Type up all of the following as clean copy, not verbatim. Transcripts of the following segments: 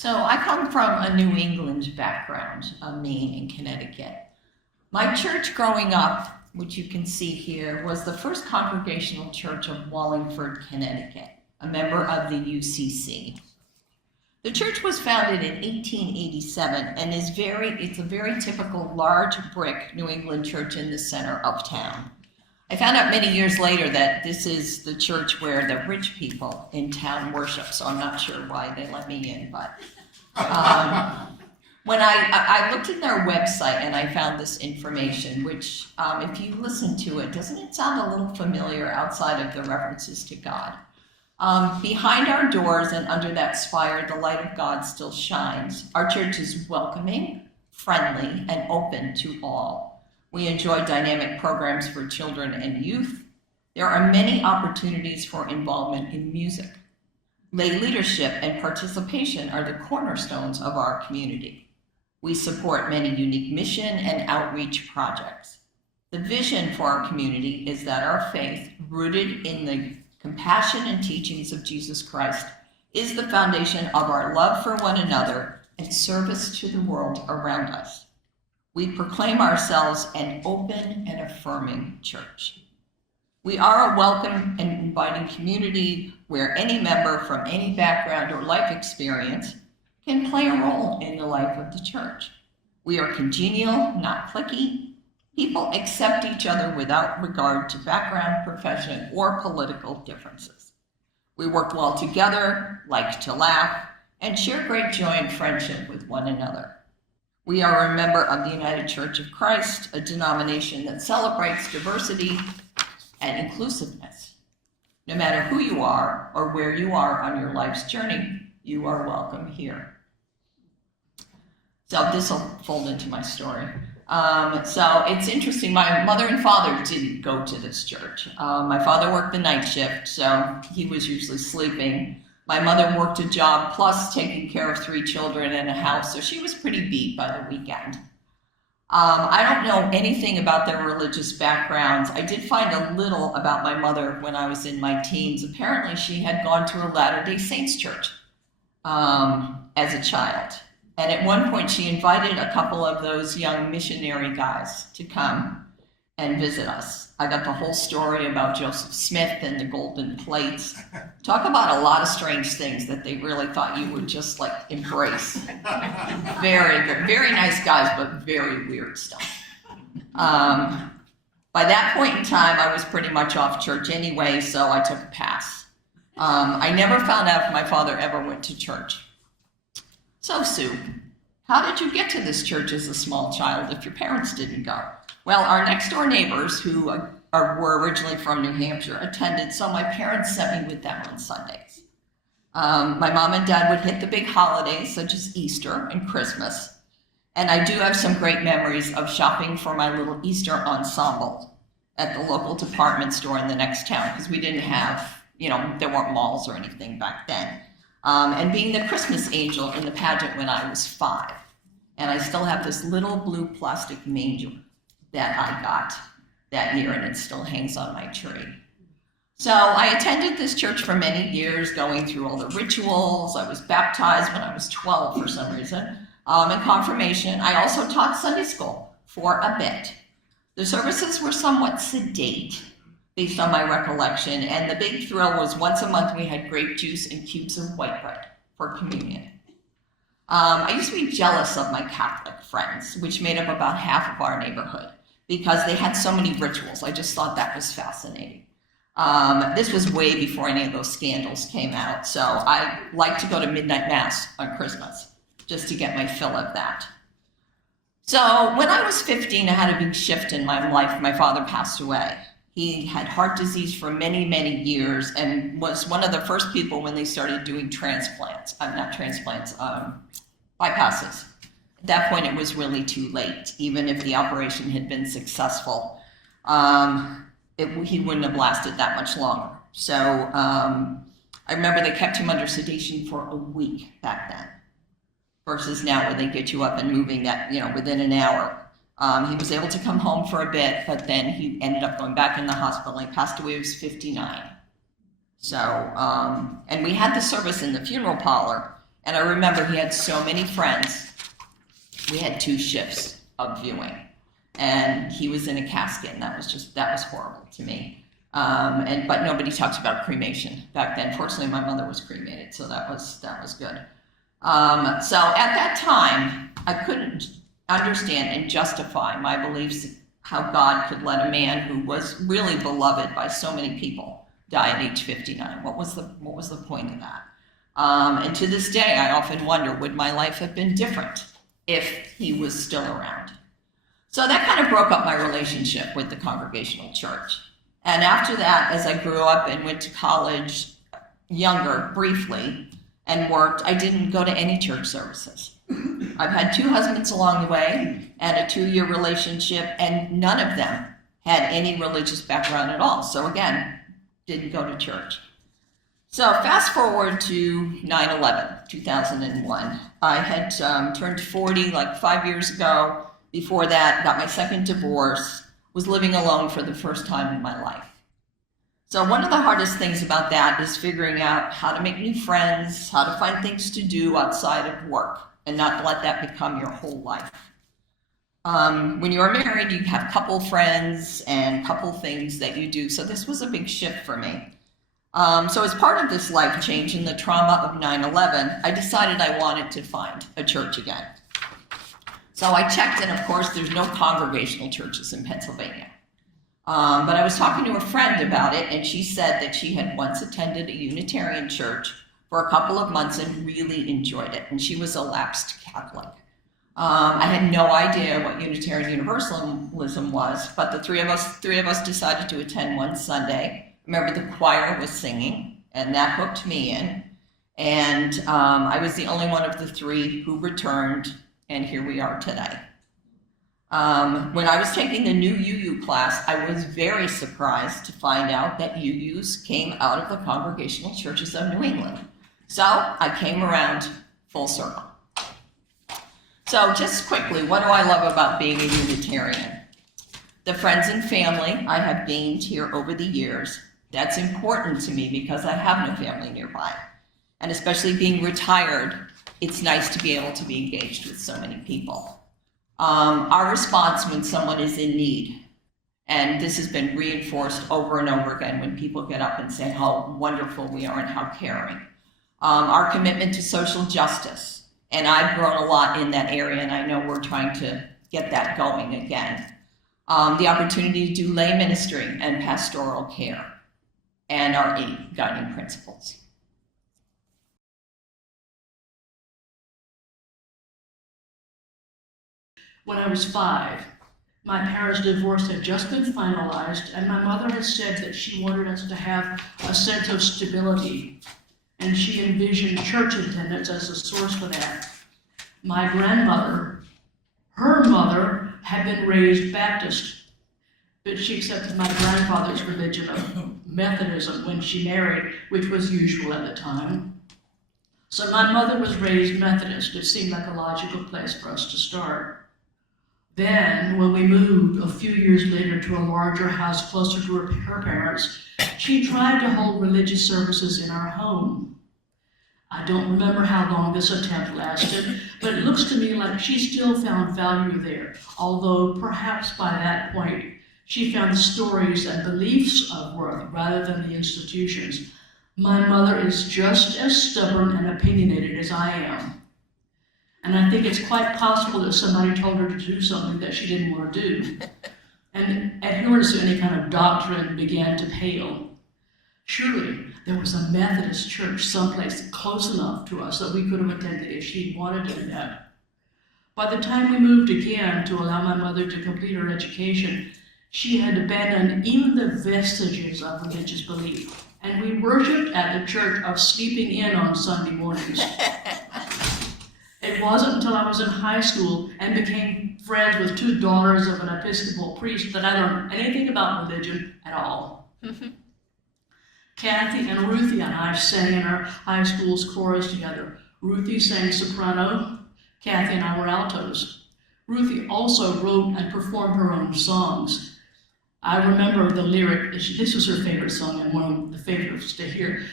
So I come from a New England background, Maine and Connecticut. My church growing up, which you can see here, was the First Congregational Church of Wallingford, Connecticut, a member of the UCC. The church was founded in 1887 and it's a very typical large brick New England church in the center of town. I found out many years later that this is the church where the rich people in town worship, so I'm not sure why they let me in, but when I looked at their website and I found this information, which if you listen to it, doesn't it sound a little familiar outside of the references to God? Behind our doors and under that spire, the light of God still shines. Our church is welcoming, friendly, and open to all. We enjoy dynamic programs for children and youth. There are many opportunities for involvement in music. Lay leadership and participation are the cornerstones of our community. We support many unique mission and outreach projects. The vision for our community is that our faith, rooted in the compassion and teachings of Jesus Christ, is the foundation of our love for one another and service to the world around us. We proclaim ourselves an open and affirming church. We are a welcome and inviting community where any member from any background or life experience can play a role in the life of the church. We are congenial, not cliquey. People accept each other without regard to background, profession, or political differences. We work well together, like to laugh, and share great joy and friendship with one another. We are a member of the United Church of Christ, a denomination that celebrates diversity and inclusiveness. No matter who you are or where you are on your life's journey, you are welcome here. So this will fold into my story. So it's interesting, my mother and father didn't go to this church. My father worked the night shift, so he was usually sleeping. My mother worked a job plus taking care of 3 children and a house, so she was pretty beat by the weekend. I don't know anything about their religious backgrounds. I did find a little about my mother when I was in my teens. Apparently she had gone to a Latter-day Saints church as a child. And at one point she invited a couple of those young missionary guys to come and visit us. I got the whole story about Joseph Smith and the golden plates. Talk about a lot of strange things that they really thought you would just like embrace. Very, very nice guys, but very weird stuff. By that point in time, I was pretty much off church anyway, so I took a pass. I never found out if my father ever went to church. So Sue, how did you get to this church as a small child if your parents didn't go? Well, our next door neighbors, who were originally from New Hampshire, attended, so my parents sent me with them on Sundays. My mom and dad would hit the big holidays, such as Easter and Christmas, and I do have some great memories of shopping for my little Easter ensemble at the local department store in the next town, because we didn't have, there weren't malls or anything back then. And being the Christmas angel in the pageant when I was 5. And I still have this little blue plastic manger that I got that year, and it still hangs on my tree. So I attended this church for many years, going through all the rituals. I was baptized when I was 12 for some reason, in confirmation. I also taught Sunday school for a bit. The services were somewhat sedate, based on my recollection, and the big thrill was once a month we had grape juice and cubes of white bread for communion. I used to be jealous of my Catholic friends, which made up about half of our neighborhood, because they had so many rituals. I just thought that was fascinating. This was way before any of those scandals came out, so I liked to go to midnight mass on Christmas, just to get my fill of that. So when I was 15, I had a big shift in my life. My father passed away. He had heart disease for many, many years and was one of the first people when they started doing bypasses. At that point, it was really too late. Even if the operation had been successful, he wouldn't have lasted that much longer. So I remember they kept him under sedation for a week back then, versus now where they get you up and moving that, within an hour. He was able to come home for a bit, but then he ended up going back in the hospital. He passed away, he was 59. So, and we had the service in the funeral parlor, And I remember he had so many friends. We had 2 shifts of viewing. And he was in a casket, and that was horrible to me. But nobody talked about cremation back then. Fortunately, my mother was cremated, so that was good. So at that time, I couldn't understand and justify my beliefs how God could let a man who was really beloved by so many people die at age 59. What was the point of that? And to this day, I often wonder, would my life have been different if he was still around? So that kind of broke up my relationship with the Congregational Church. And after that, as I grew up and went to college younger, briefly, and worked, I didn't go to any church services. I've had 2 husbands along the way and a 2-year relationship, and none of them had any religious background at all. So again, didn't go to church. So fast forward to 9/11, 2001. I had turned 40 like 5 years ago. Before that, got my second divorce, was living alone for the first time in my life. So one of the hardest things about that is figuring out how to make new friends, how to find things to do outside of work, and not let that become your whole life. When you are married, you have couple friends and couple things that you do. So this was a big shift for me. So as part of this life change and the trauma of 9/11, I decided I wanted to find a church again. So I checked, and of course, there's no congregational churches in Pennsylvania. But I was talking to a friend about it, and she said that she had once attended a Unitarian church for a couple of months and really enjoyed it. And she was a lapsed Catholic. I had no idea what Unitarian Universalism was, but the three of us decided to attend one Sunday. Remember, the choir was singing, and that hooked me in. And I was the only one of the 3 who returned, and here we are today. When I was taking the new UU class, I was very surprised to find out that UUs came out of the Congregational Churches of New England. So I came around full circle. So just quickly, what do I love about being a Unitarian? The friends and family I have gained here over the years. That's important to me because I have no family nearby. And especially being retired, it's nice to be able to be engaged with so many people. Our response when someone is in need, and this has been reinforced over and over again when people get up and say how wonderful we are and how caring. Our commitment to social justice, and I've grown a lot in that area, and I know we're trying to get that going again. The opportunity to do lay ministry and pastoral care, and our 8 guiding principles. When I was 5, my parents' divorce had just been finalized, and my mother had said that she wanted us to have a sense of stability, and she envisioned church attendance as a source for that. My grandmother, her mother, had been raised Baptist, but she accepted my grandfather's religion of Methodism when she married, which was usual at the time. So my mother was raised Methodist. It seemed like a logical place for us to start. Then, when we moved a few years later to a larger house closer to her parents, she tried to hold religious services in our home. I don't remember how long this attempt lasted, but it looks to me like she still found value there, although perhaps by that point she found the stories and beliefs of worth rather than the institutions. My mother is just as stubborn and opinionated as I am. And I think it's quite possible that somebody told her to do something that she didn't want to do. And adherence to any kind of doctrine began to pale. Surely there was a Methodist church someplace close enough to us that we could have attended if she wanted to do that. By the time we moved again to allow my mother to complete her education, she had abandoned even the vestiges of religious belief. And we worshiped at the church of sleeping in on Sunday mornings. It wasn't until I was in high school and became friends with 2 daughters of an Episcopal priest that I learned anything about religion at all. Kathy and Ruthie and I sang in our high school's chorus together. Ruthie sang soprano, Kathy and I were altos. Ruthie also wrote and performed her own songs. I remember the lyric, this was her favorite song and one of the favorites to hear.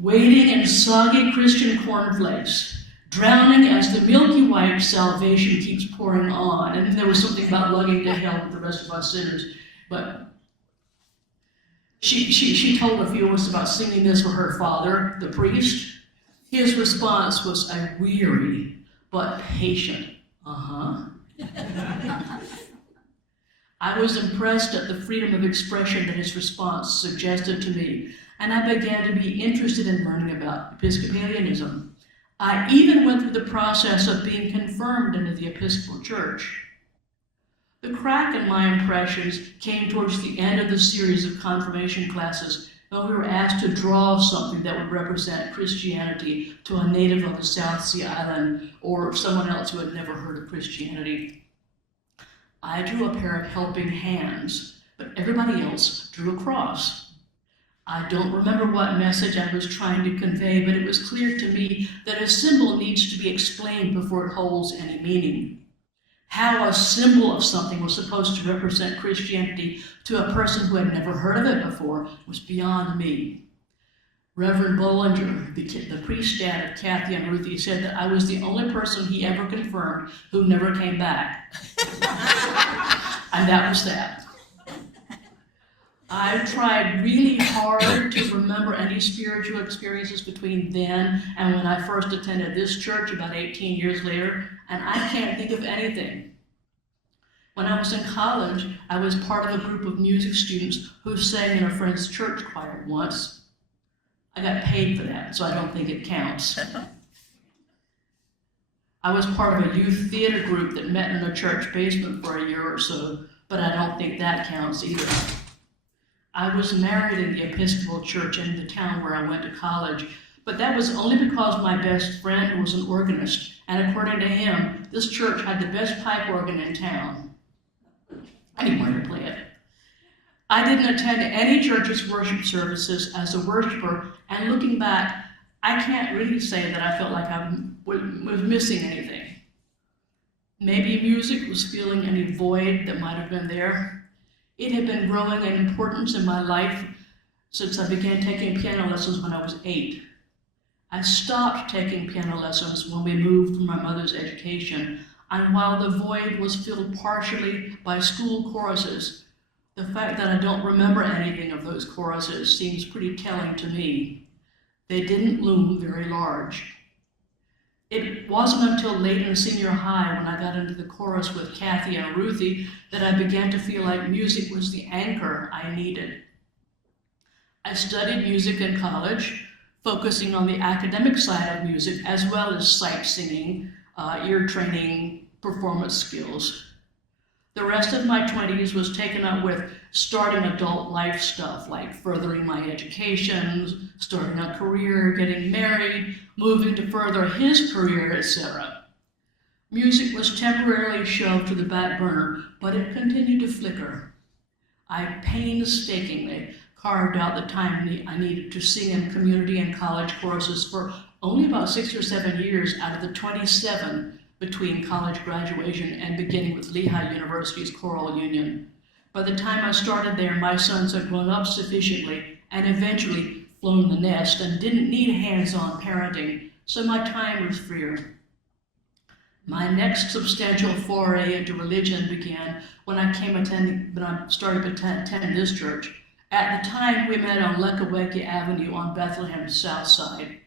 wading in soggy Christian cornflakes, drowning as the milky white salvation keeps pouring on. And there was something about lugging to hell with the rest of us sinners. But she told a few of us about singing this for her father, the priest. His response was a weary but patient, I was impressed at the freedom of expression that his response suggested to me, and I began to be interested in learning about Episcopalianism. I even went through the process of being confirmed into the Episcopal Church. The crack in my impressions came towards the end of the series of confirmation classes when we were asked to draw something that would represent Christianity to a native of the South Sea Island or someone else who had never heard of Christianity. I drew a pair of helping hands, but everybody else drew a cross. I don't remember what message I was trying to convey, but it was clear to me that a symbol needs to be explained before it holds any meaning. How a symbol of something was supposed to represent Christianity to a person who had never heard of it before was beyond me. Reverend Bollinger, the priest dad of Kathy and Ruthie, said that I was the only person he ever confirmed who never came back. And that was that. I tried really hard to remember any spiritual experiences between then and when I first attended this church about 18 years later, and I can't think of anything. When I was in college, I was part of a group of music students who sang in a friend's church choir once. I got paid for that, so I don't think it counts. I was part of a youth theater group that met in a church basement for a year or so, but I don't think that counts either. I was married in the Episcopal Church in the town where I went to college, but that was only because my best friend was an organist, and according to him, this church had the best pipe organ in town. I didn't want to play it. I didn't attend any church's worship services as a worshiper, and looking back, I can't really say that I felt like I was missing anything. Maybe music was filling any void that might have been there. It had been growing in importance in my life since I began taking piano lessons when I was 8. I stopped taking piano lessons when we moved from my mother's education, and while the void was filled partially by school choruses, the fact that I don't remember anything of those choruses seems pretty telling to me. They didn't loom very large. It wasn't until late in senior high when I got into the chorus with Kathy and Ruthie that I began to feel like music was the anchor I needed. I studied music in college, focusing on the academic side of music as well as sight singing, ear training, performance skills. The rest of my 20s was taken up with starting adult life stuff like furthering my education, starting a career, getting married, moving to further his career, etc. Music was temporarily shoved to the back burner, but it continued to flicker. I painstakingly carved out the time I needed to sing in community and college choruses for only about 6 or 7 years out of the 27 between college graduation and beginning with Lehigh University's choral union. By the time I started there, my sons had grown up sufficiently and eventually flown the nest and didn't need hands-on parenting, so my time was freer. My next substantial foray into religion began when I started to attend this church. At the time, we met on Lekaweke Avenue on Bethlehem's south side.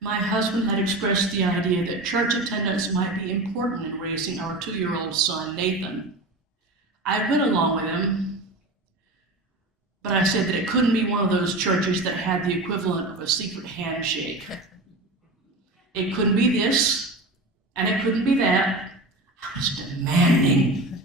My husband had expressed the idea that church attendance might be important in raising our 2-year-old son, Nathan. I went along with him, but I said that it couldn't be one of those churches that had the equivalent of a secret handshake. It couldn't be this, and it couldn't be that. I was demanding.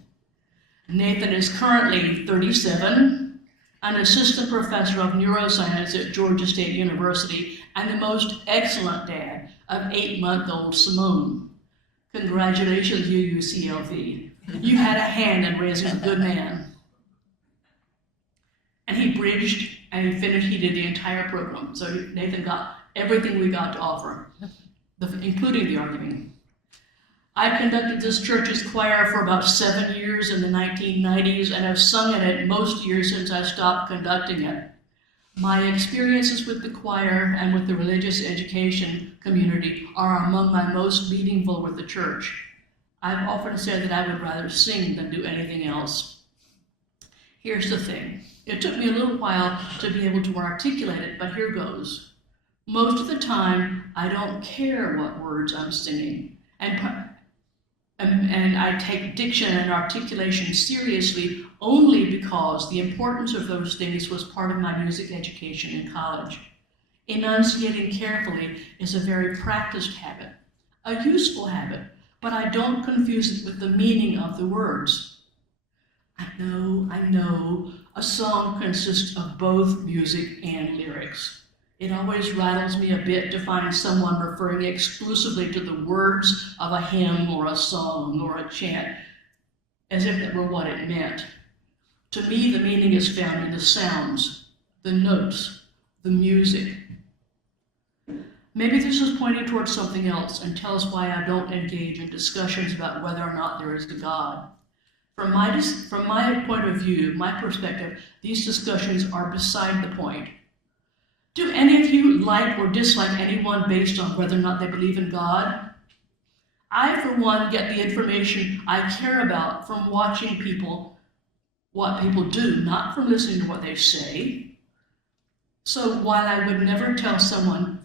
Nathan is currently 37, an assistant professor of neuroscience at Georgia State University, and the most excellent dad of 8-month-old Simone. Congratulations, UCLV. You had a hand in raising a good man. And he bridged and he finished, he did the entire program. So Nathan got everything we got to offer, including the arguing. I conducted this church's choir for about 7 years in the 1990s and have sung in it most years since I stopped conducting it. My experiences with the choir and with the religious education community are among my most meaningful with the church. I've often said that I would rather sing than do anything else. Here's the thing. It took me a little while to be able to articulate it, but here goes. Most of the time, I don't care what words I'm singing, and I take diction and articulation seriously only because the importance of those things was part of my music education in college. Enunciating carefully is a very practiced habit, a useful habit, but I don't confuse it with the meaning of the words. I know, a song consists of both music and lyrics. It always rattles me a bit to find someone referring exclusively to the words of a hymn or a song or a chant, as if that were what it meant. To me, the meaning is found in the sounds, the notes, the music. Maybe this is pointing towards something else and tells why I don't engage in discussions about whether or not there is a God. From my point of view, my perspective, these discussions are beside the point. Do any of you like or dislike anyone based on whether or not they believe in God? I, for one, get the information I care about from watching what people do, not from listening to what they say. So while I would never tell someone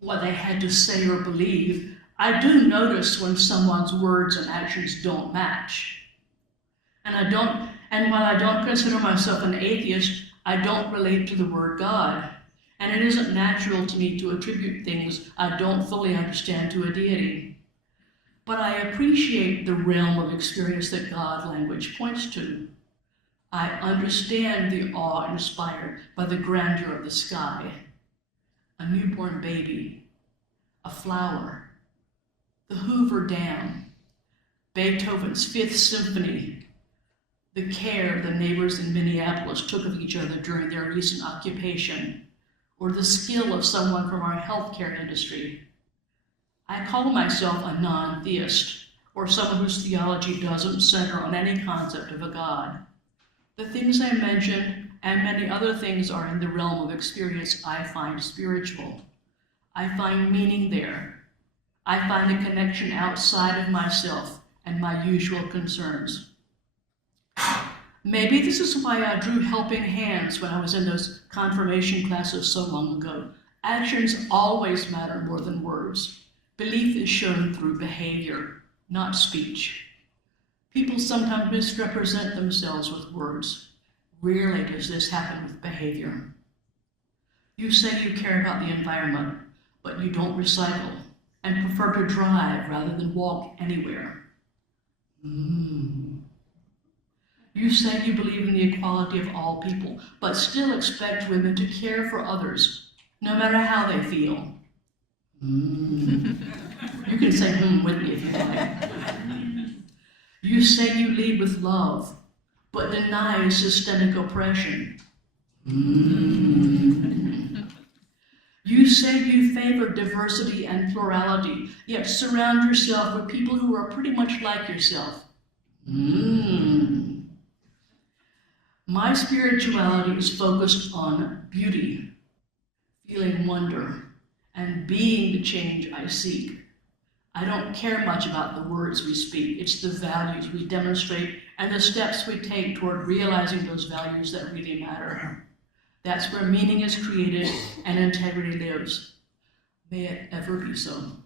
what they had to say or believe, I do notice when someone's words and actions don't match. And while I don't consider myself an atheist, I don't relate to the word God. And it isn't natural to me to attribute things I don't fully understand to a deity. But I appreciate the realm of experience that God language points to. I understand the awe inspired by the grandeur of the sky, a newborn baby, a flower, the Hoover Dam, Beethoven's Fifth Symphony, the care the neighbors in Minneapolis took of each other during their recent occupation, or the skill of someone from our healthcare industry. I call myself a non-theist, or someone whose theology doesn't center on any concept of a God. The things I mentioned and many other things are in the realm of experience I find spiritual. I find meaning there. I find a connection outside of myself and my usual concerns. Maybe this is why I drew helping hands when I was in those confirmation classes so long ago. Actions always matter more than words. Belief is shown through behavior, not speech. People sometimes misrepresent themselves with words. Rarely does this happen with behavior. You say you care about the environment, but you don't recycle and prefer to drive rather than walk anywhere. You say you believe in the equality of all people, but still expect women to care for others, no matter how they feel. You can say with me if you like. You say you lead with love, but deny systemic oppression. You say you favor diversity and plurality, yet surround yourself with people who are pretty much like yourself. My spirituality is focused on beauty, feeling wonder, and being the change I seek. I don't care much about the words we speak. It's the values we demonstrate and the steps we take toward realizing those values that really matter. That's where meaning is created and integrity lives. May it ever be so.